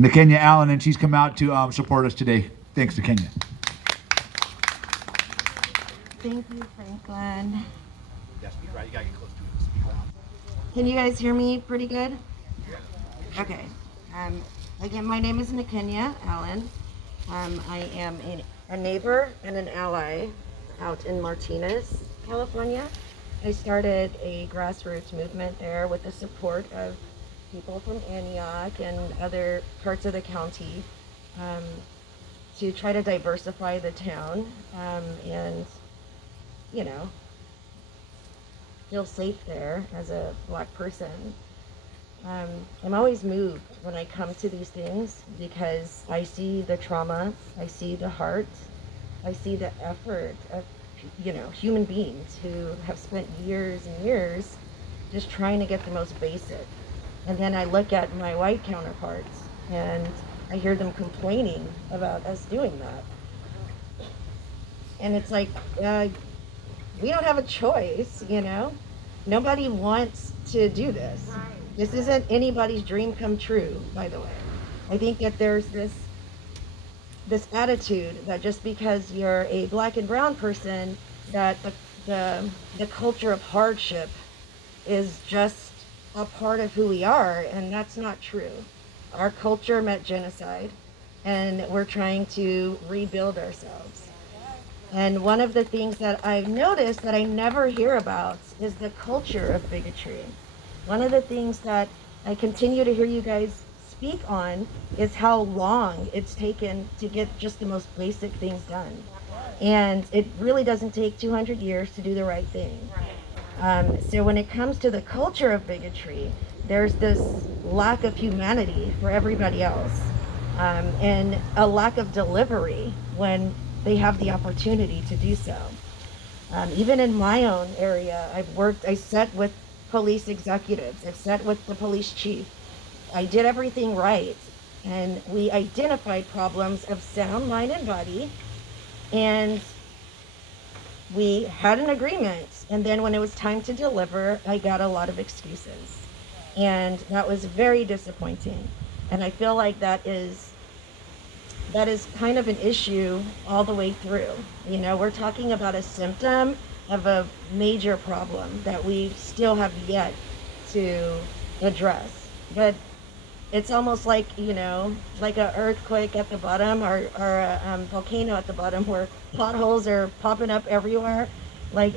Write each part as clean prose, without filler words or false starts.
McKenya Allen, and she's come out to support us today. Thanks, McKenya. Thank you, Franklin. Yes, speak right. You gotta get close to it. Speak loud. Can you guys hear me pretty good? Okay. Again, my name is McKenya Allen. I am a neighbor and an ally out in Martinez, California. I started a grassroots movement there with the support of people from Antioch and other parts of the county to try to diversify the town and, you know, feel safe there as a Black person. I'm always moved when I come to these things because I see the trauma, I see the heart, I see the effort of, you know, human beings who have spent years and years just trying to get the most basic. And then I look at my white counterparts and I hear them complaining about us doing that. And it's like, we don't have a choice, you know? Nobody wants to do this. This isn't anybody's dream come true, by the way. I think that there's this attitude that just because you're a Black and brown person, that the culture of hardship is just a part of who we are, and that's not true. Our culture met genocide, and we're trying to rebuild ourselves. And one of the things that I've noticed that I never hear about is the culture of bigotry. One of the things that I continue to hear you guys speak on is how long it's taken to get just the most basic things done. And it really doesn't take 200 years to do the right thing. So when it comes to the culture of bigotry, there's this lack of humanity for everybody else, and a lack of delivery when they have the opportunity to do so. Even in my own area, I sat with police executives, I've sat with the police chief. I did everything right, and we identified problems of sound mind and body, and we had an agreement. And then when it was time to deliver, I got a lot of excuses. And that was very disappointing. And I feel like that is kind of an issue all the way through. You know, we're talking about a symptom of a major problem that we still have yet to address. But it's almost like, you know, like an earthquake at the bottom or a volcano at the bottom where potholes are popping up everywhere. Like,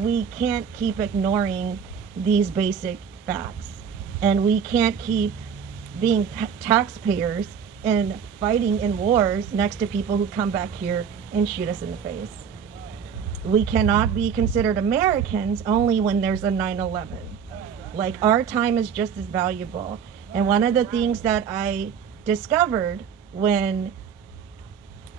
we can't keep ignoring these basic facts. And we can't keep being taxpayers and fighting in wars next to people who come back here and shoot us in the face. We cannot be considered Americans only when there's a 9/11. Like, our time is just as valuable. And one of the things that I discovered when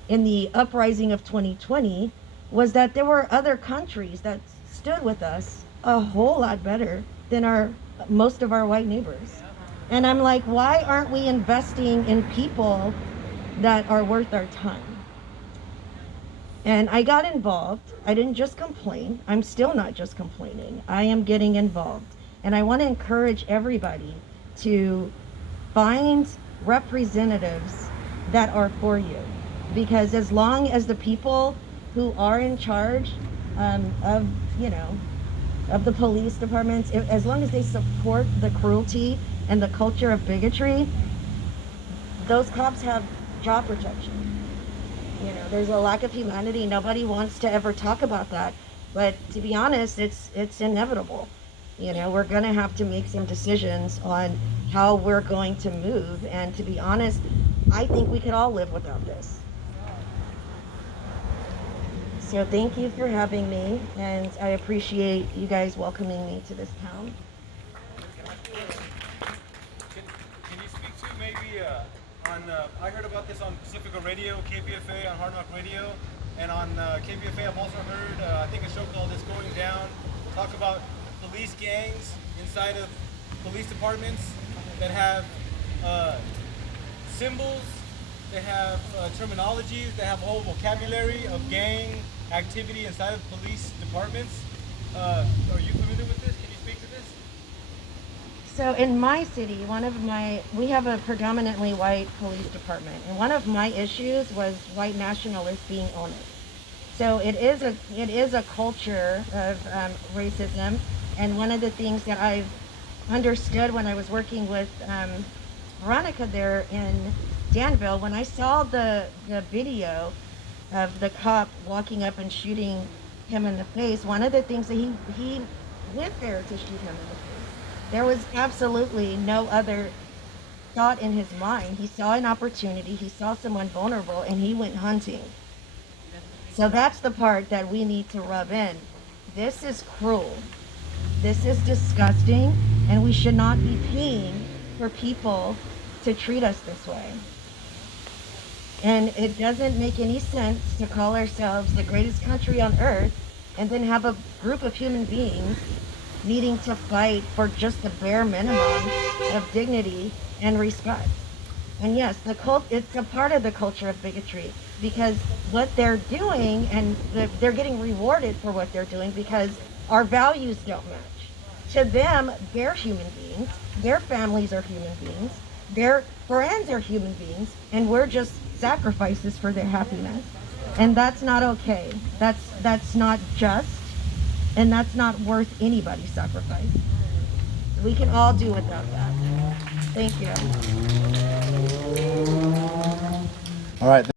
in the uprising of 2020 was that there were other countries that stood with us a whole lot better than most of our white neighbors. And I'm like, why aren't we investing in people that are worth our time? And I got involved. I didn't just complain. I'm still not just complaining. I am getting involved. And I want to encourage everybody to find representatives that are for you. Because as long as the people who are in charge of, you know, of the police departments, as long as they support the cruelty and the culture of bigotry, those cops have job protection. You know, there's a lack of humanity. Nobody wants to ever talk about that. But to be honest, it's inevitable. You know, we're going to have to make some decisions on how we're going to move. And to be honest, I think we could all live without this. So thank you for having me, and I appreciate you guys welcoming me to this town. Can you speak to maybe I heard about this on Pacifica Radio, KPFA on Hard Rock Radio, and on KPFA I've also heard, I think a show called It's Going Down, talk about police gangs inside of police departments that have symbols, they have terminologies, they have a whole vocabulary of gang activity inside of police departments. Are you familiar with this? Can you speak to this? So in my city, we have a predominantly white police department, and one of my issues was white nationalists being honest. So it is a culture of racism, and one of the things that I've understood when I was working with Veronica there in Danville, when I saw the video of the cop walking up and shooting him in the face, one of the things that he went there to shoot him in the face. There was absolutely no other thought in his mind. He saw an opportunity, he saw someone vulnerable, and he went hunting. So that's the part that we need to rub in. This is cruel. This is disgusting, and we should not be paying for people to treat us this way. And it doesn't make any sense to call ourselves the greatest country on earth and then have a group of human beings needing to fight for just the bare minimum of dignity and respect. And yes, it's a part of the culture of bigotry, because what they're doing, and they're getting rewarded for what they're doing because our values don't match. To them, they're human beings, their families are human beings, their friends are human beings, and we're just sacrifices for their happiness. And that's not okay. That's not just, and that's not worth anybody's sacrifice. We can all do without that. Thank you. All right.